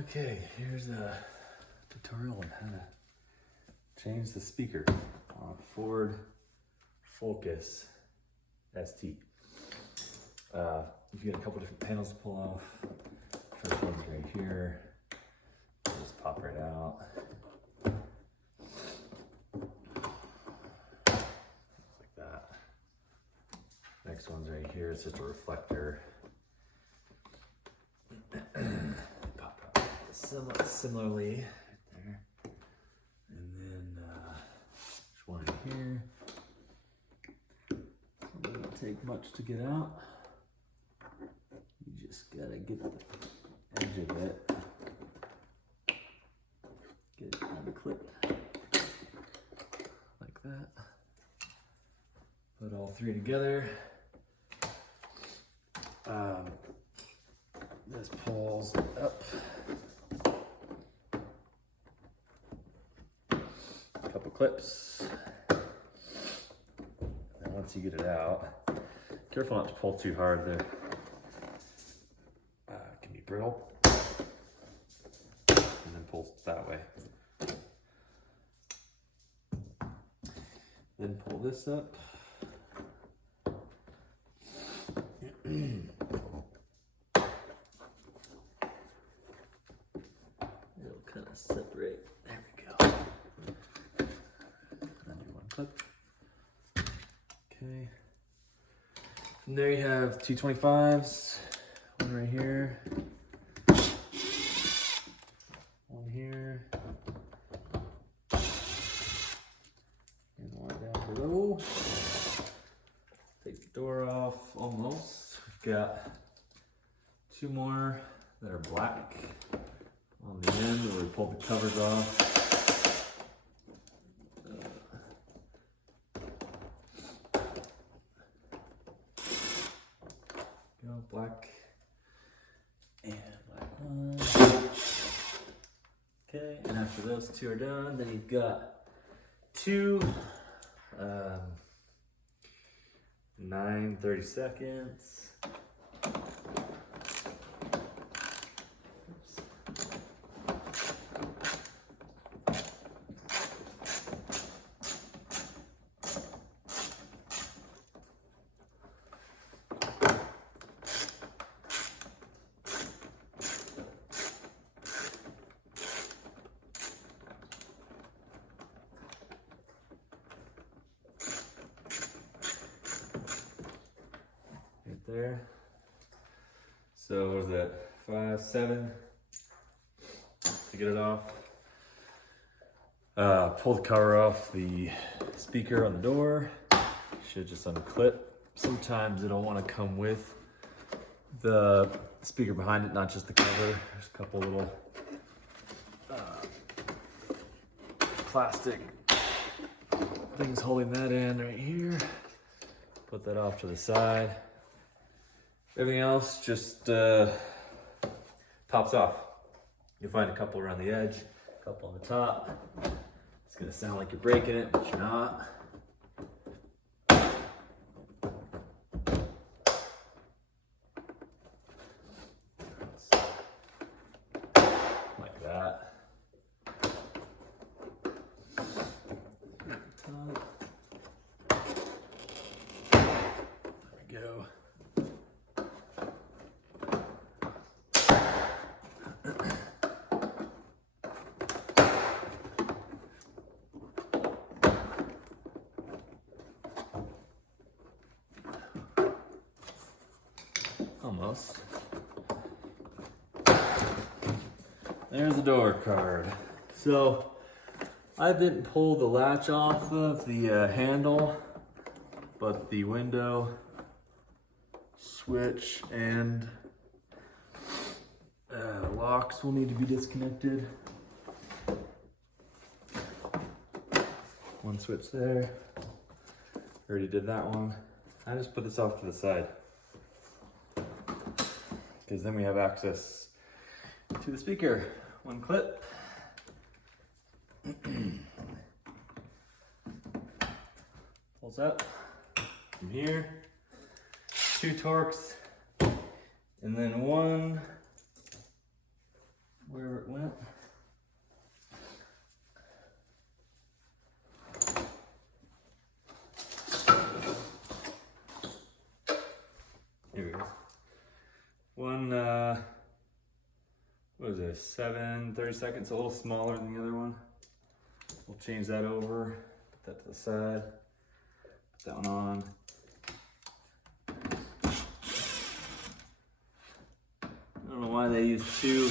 Okay, here's a tutorial on how to change the speaker on a Ford Focus ST. You get a couple different panels to pull off. First one's right here. Just pop right out. Like that. Next one's right here. It's just a reflector. Pop out similarly right there. And then there's one in here. It doesn't take much to get out. You just gotta get the edge of it. Get it unclipped like that. Put all three together. This pulls up. A couple clips. And once you get it out, careful not to pull too hard there. It can be brittle. And then pull that way. Then pull this up. It'll kind of separate. There we go. Undo one clip. Okay. And there you have 225s. One right here. One here. And one down below. Take the door off almost. We've got two more that are black on the end where we pull the covers off. Go black and black one. Okay, and after those two are done, then you've got two 9/32. Right there. So what is that? 5, 7 to get it off. Pull the cover off the speaker on the door. Should just unclip. Sometimes it'll want to come with the speaker behind it, not just the cover. There's a couple little plastic things holding that in right here. Put that off to the side. Everything else just pops off. You'll find a couple around the edge, a couple on the top. It's gonna sound like you're breaking it, but you're not. Like that. There we go. Almost. There's the door card. So I didn't pull the latch off of the handle, but the window, switch, and locks will need to be disconnected. One switch there. Already did that one. I just put this off to the side, because then we have access to the speaker. One clip. Pulls up from here. 2 Torx, and then one wherever it went. Here we go. One, what is this, 30 seconds, a little smaller than the other one. We'll change that over, put that to the side, put that one on. I don't know why they use two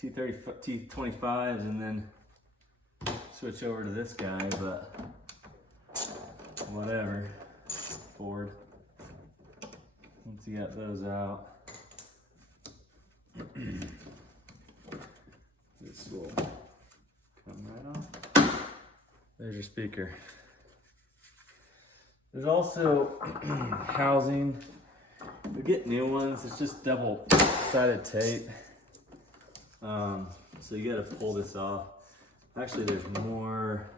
T25s and then switch over to this guy, but whatever. Ford. Once you got those out, this will come right off. There's your speaker. There's also housing. We get new ones, it's just double-sided tape. So you gotta pull this off. Actually, there's more.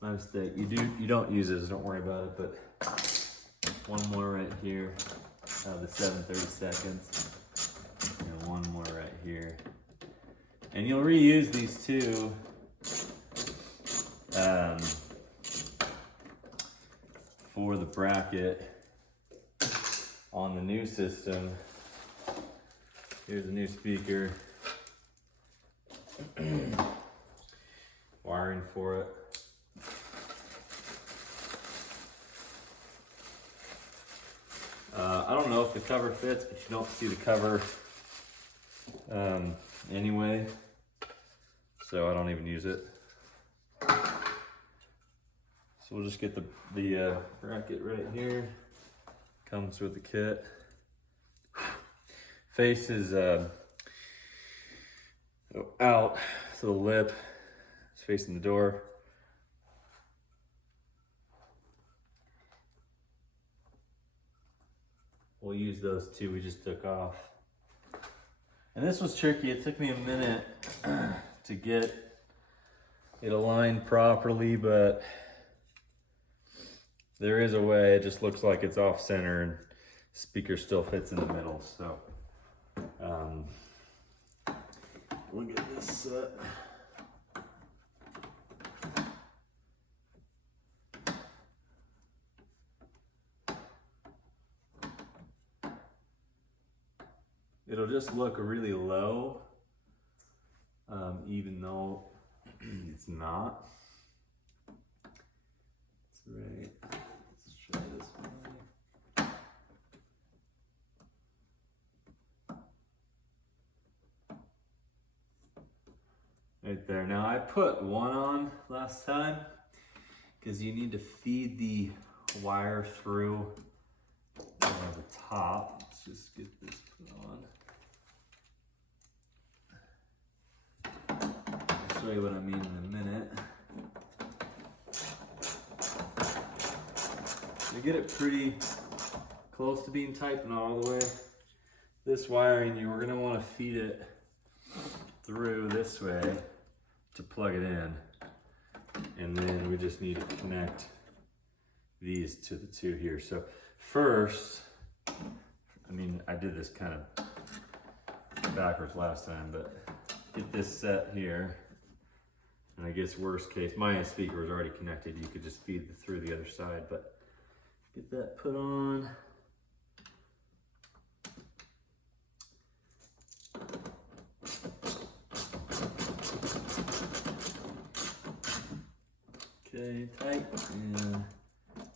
My mistake. You don't use this, don't worry about it, but one more right here. The 7/32, and one more right here. And you'll reuse these two for the bracket on the new system. Here's a new speaker. Wiring for it. I don't know if the cover fits, but you don't see the cover anyway, so I don't even use it. So we'll just get the bracket right here. Comes with the kit. Face is out, so the lip is facing the door. We'll use those two we just took off. And this was tricky. It took me a minute to get it aligned properly, but there is a way. It just looks like it's off center and speaker still fits in the middle. So we'll get this set. It'll just look really low, even though it's not. It's right. Let's try this one. Right there. Now I put one on last time because you need to feed the wire through the top. Let's just get this put on. I'll show you what I mean in a minute. You get it pretty close to being tight, but not all the way. This wiring, you were going to want to feed it through this way to plug it in. And then we just need to connect these to the two here. So first, I mean, I did this kind of backwards last time, but get this set here. And I guess worst case, my speaker was already connected. You could just feed through the other side, but get that put on. Okay, tight and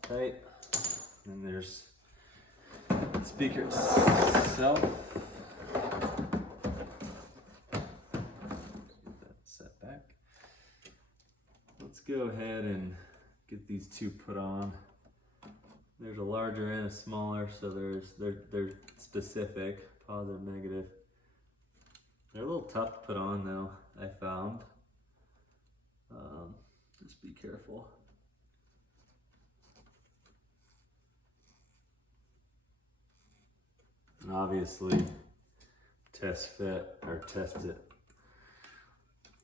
tight. And there's the speaker itself. Get that set back. Let's go ahead and get these two put on. There's a larger and a smaller, so they're specific, positive, negative. They're a little tough to put on though, I found. Just be careful. And obviously, test fit or test it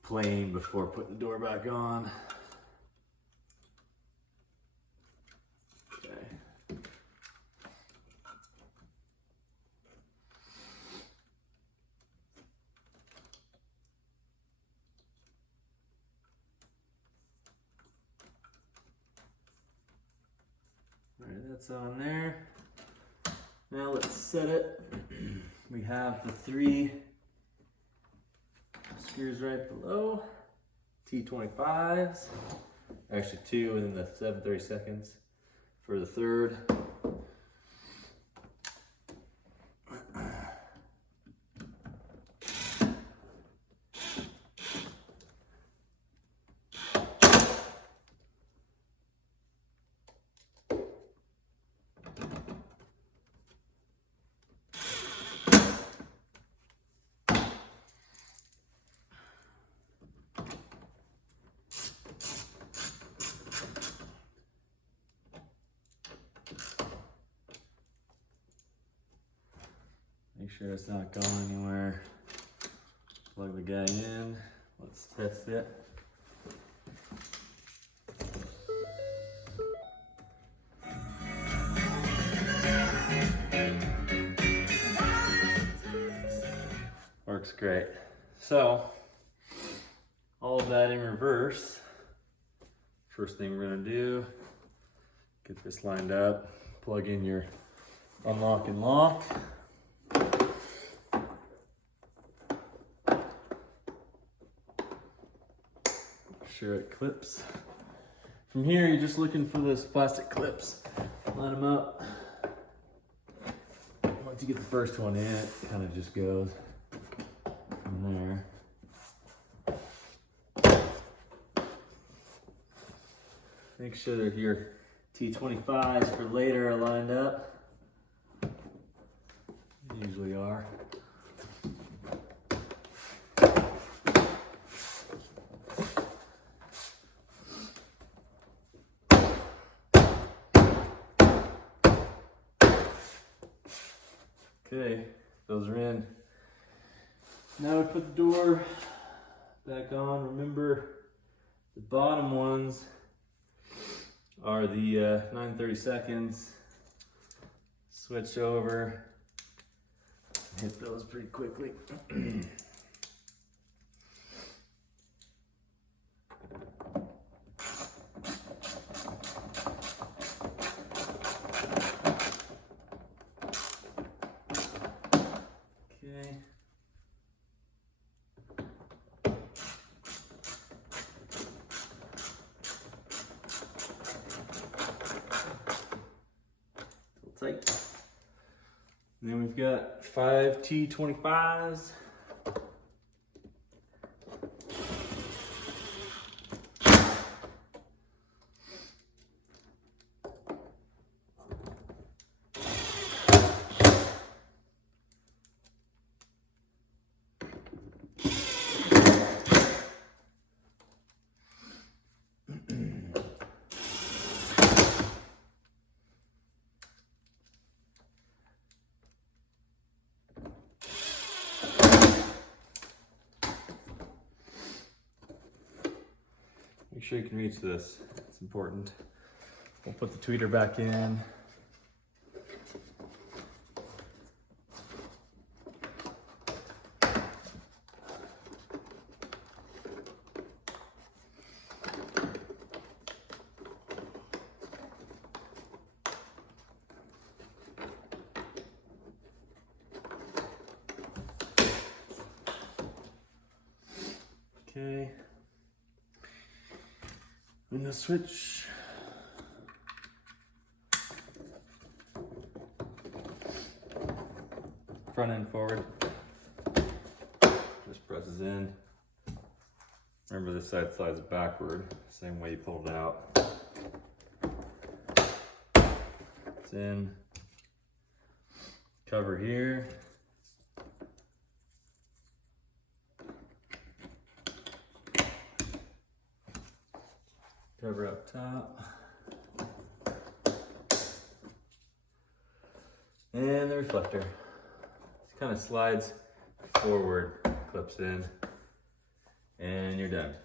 plain before putting the door back on. Okay. That's on there. Now let's set it. We have the 3 screws right below. T25s. Actually 2 and then the 7/32 for the 3rd. Make sure it's not going anywhere. Plug the guy in. Let's test it. Works great. So, all of that in reverse. First thing we're gonna do, get this lined up, plug in your unlock and lock. Sure it clips. From here, you're just looking for those plastic clips. Line them up. Once you get the first one in, it kind of just goes from there. Make sure that your T25s for later are lined up. They usually are. Okay, those are in. Now we put the door back on. Remember, the bottom ones are the 9/32. Switch over, hit those pretty quickly. Okay. Tight. And then we've got 5 T25s. Make sure you can reach this, it's important. We'll put the tweeter back in. Okay. And the switch. Front end forward. Just presses in. Remember, this side slides backward, same way you pulled it out. It's in. Cover here. Cover up top. And the reflector. It kind of slides forward, clips in, and you're done.